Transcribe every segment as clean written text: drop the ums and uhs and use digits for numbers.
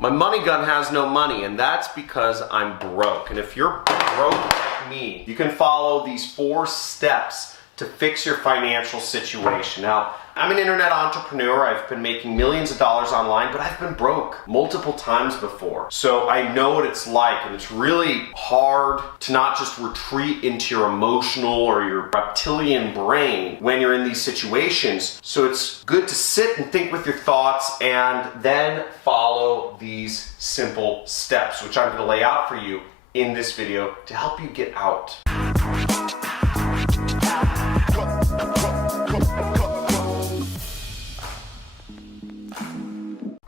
My money gun has no money, and that's because I'm broke. And if you're broke like me, you can follow these 4 steps to fix your financial situation. Now, I'm an internet entrepreneur. I've been making millions of dollars online, but I've been broke multiple times before. So I know what it's like, and it's really hard to not just retreat into your emotional or your reptilian brain when you're in these situations. So it's good to sit and think with your thoughts and then follow these simple steps, which I'm going to lay out for you in this video to help you get out.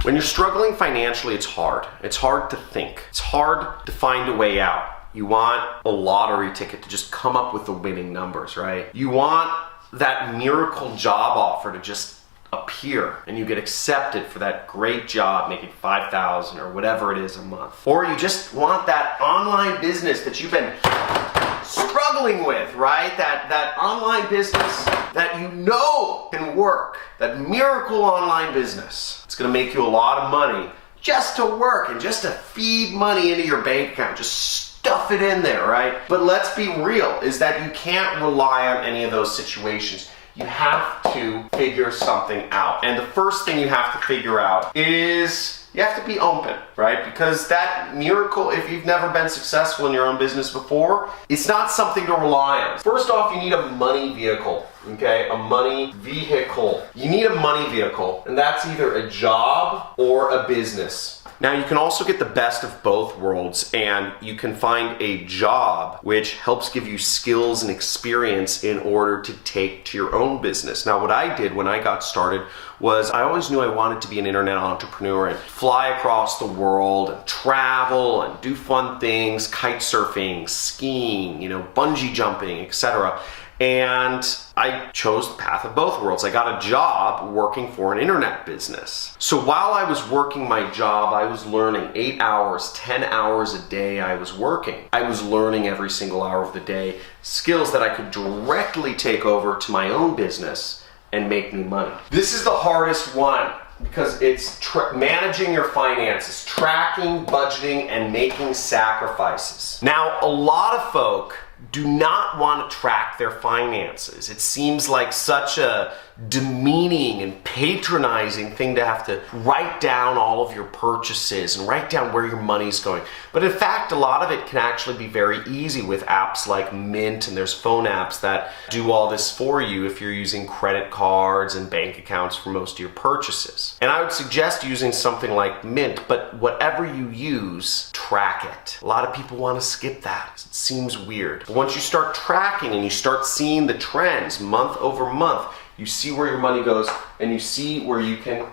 When you're struggling financially, it's hard. It's hard to think. It's hard to find a way out. You want a lottery ticket to just come up with the winning numbers, right? You want that miracle job offer to just appear and you get accepted for that great job making $5,000 or whatever it is a month. Or you just want that online business that you've been struggling with, right? That online business that you know can work, that miracle online business. It's gonna make you a lot of money just to work and just to feed money into your bank account. Just stuff it in there, right? But let's be real, is that you can't rely on any of those situations. You have to figure something out. And the first thing you have to figure out is you have to be open, right? Because that miracle, if you've never been successful in your own business before, it's not something to rely on. First off, you need a money vehicle, okay? A money vehicle. You need a money vehicle, and that's either a job or a business. Now, you can also get the best of both worlds, and you can find a job which helps give you skills and experience in order to take to your own business. Now, what I did when I got started was I always knew I wanted to be an internet entrepreneur and fly across the world and travel and do fun things, kite surfing, skiing, bungee jumping, etc. And I chose the path of both worlds. I got a job working for an internet business. So while I was working my job, I was learning 8 hours, 10 hours a day I was working. I was learning every single hour of the day skills that I could directly take over to my own business and make new money. This is the hardest one because it's managing your finances, tracking, budgeting, and making sacrifices. Now, a lot of folk do not want to track their finances. It seems like such a demeaning and patronizing thing to have to write down all of your purchases and write down where your money's going. But in fact, a lot of it can actually be very easy with apps like Mint, and there's phone apps that do all this for you if you're using credit cards and bank accounts for most of your purchases. And I would suggest using something like Mint, but whatever you use, track it. A lot of people want to skip that. It seems weird. But once you start tracking and you start seeing the trends month over month, you see where your money goes and you see where you can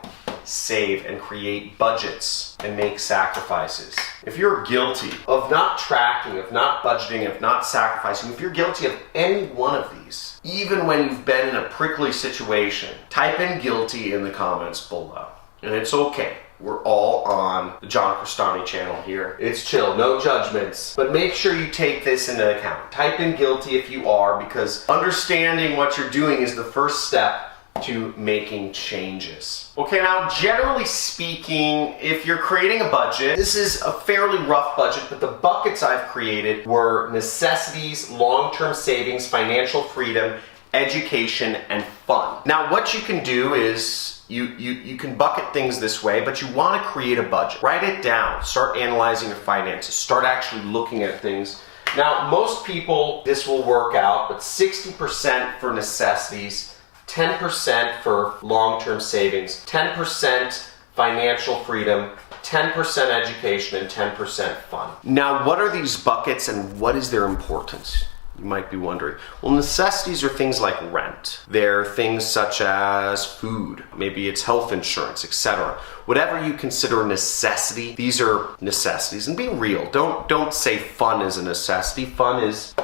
save and create budgets and make sacrifices. If you're guilty of not tracking, of not budgeting, of not sacrificing, if you're guilty of any one of these, even when you've been in a prickly situation, type in guilty in the comments below. And it's okay. We're all on the John Crestani channel here. It's chill, no judgments. But make sure you take this into account. Type in guilty if you are, because understanding what you're doing is the first step to making changes. Okay, now generally speaking, if you're creating a budget, this is a fairly rough budget, but the buckets I've created were necessities, long-term savings, financial freedom, education, and fun. Now what you can do is you can bucket things this way, but you want to create a budget. Write it down. Start analyzing your finances. Start actually looking at things. Now, most people, this will work out, but 60% for necessities, 10% for long-term savings, 10% financial freedom, 10% education, and 10% fun. Now, what are these buckets and what is their importance? You might be wondering. Well, necessities are things like rent. They're things such as food, maybe it's health insurance, etc. Whatever you consider a necessity, these are necessities. And be real, don't say fun is a necessity. Fun is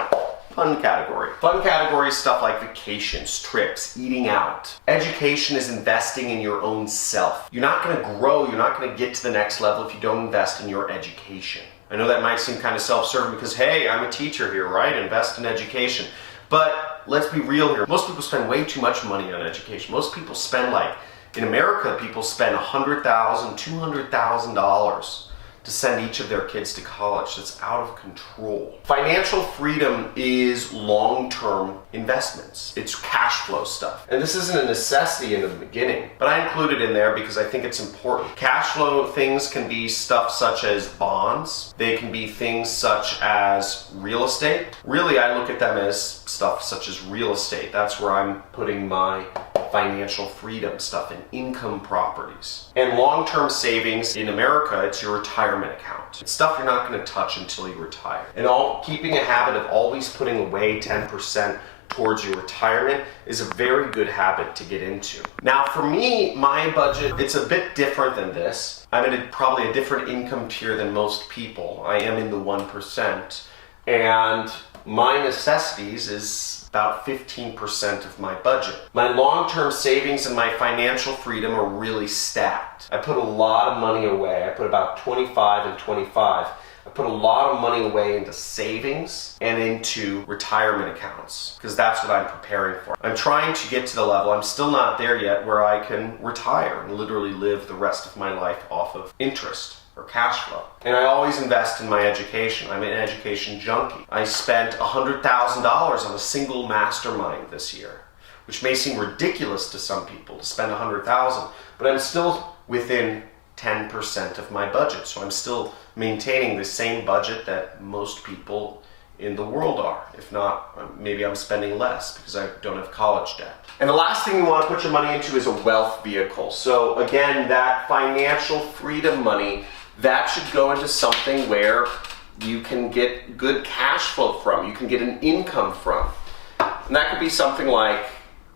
fun category. Fun category is stuff like vacations, trips, eating out. Education is investing in your own self. You're not gonna grow, you're not gonna get to the next level if you don't invest in your education. I know that might seem kind of self-serving because, hey, I'm a teacher here, right? Invest in education. But let's be real here. Most people spend way too much money on education. Most people spend like In America, people spend $100,000, $200,000 to send each of their kids to college. That's out of control. Financial freedom is long-term investments. It's cash flow stuff. And this isn't a necessity in the beginning, but I include it in there because I think it's important. Cash flow things can be stuff such as bonds. They can be things such as real estate. Really, I look at them as stuff such as real estate. That's where I'm putting my financial freedom stuff in, income properties. And long-term savings in America, it's your retirement account. It's stuff you're not going to touch until you retire. And keeping a habit of always putting away 10% towards your retirement is a very good habit to get into. Now for me, my budget, it's a bit different than this. I'm in probably a different income tier than most people. I am in the 1%. And my necessities is about 15% of my budget. My long-term savings and my financial freedom are really stacked. I put a lot of money away. I put about 25 and 25. I put a lot of money away into savings and into retirement accounts because that's what I'm preparing for. I'm trying to get to the level, I'm still not there yet, where I can retire and literally live the rest of my life off of interest or cash flow. And I always invest in my education. I'm an education junkie. I spent $100,000 on a single mastermind this year, which may seem ridiculous to some people to spend $100,000, but I'm still within 10% of my budget. So I'm still maintaining the same budget that most people in the world are. If not, maybe I'm spending less because I don't have college debt. And the last thing you want to put your money into is a wealth vehicle. So again, that financial freedom money, that should go into something where you can get good cash flow from, you can get an income from. And that could be something like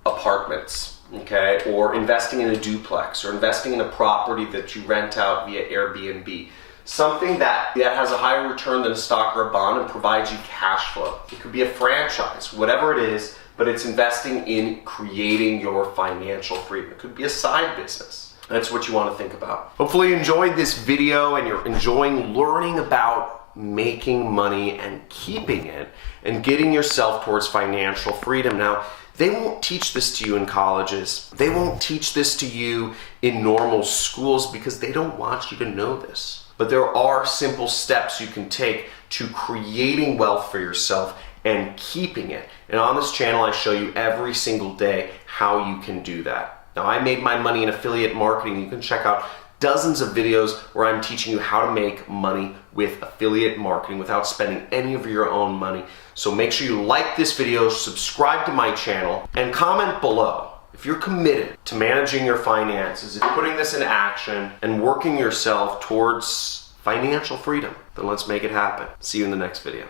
apartments, okay? Or investing in a duplex, or investing in a property that you rent out via Airbnb. Something that has a higher return than a stock or a bond and provides you cash flow. It could be a franchise, whatever it is, but it's investing in creating your financial freedom. It could be a side business. That's what you want to think about. Hopefully you enjoyed this video and you're enjoying learning about making money and keeping it and getting yourself towards financial freedom. Now, they won't teach this to you in colleges. They won't teach this to you in normal schools because they don't want you to know this. But there are simple steps you can take to creating wealth for yourself and keeping it. And on this channel, I show you every single day how you can do that. Now, I made my money in affiliate marketing. You can check out dozens of videos where I'm teaching you how to make money with affiliate marketing without spending any of your own money. So make sure you like this video, subscribe to my channel, and comment below. If you're committed to managing your finances, if you're putting this in action and working yourself towards financial freedom, then let's make it happen. See you in the next video.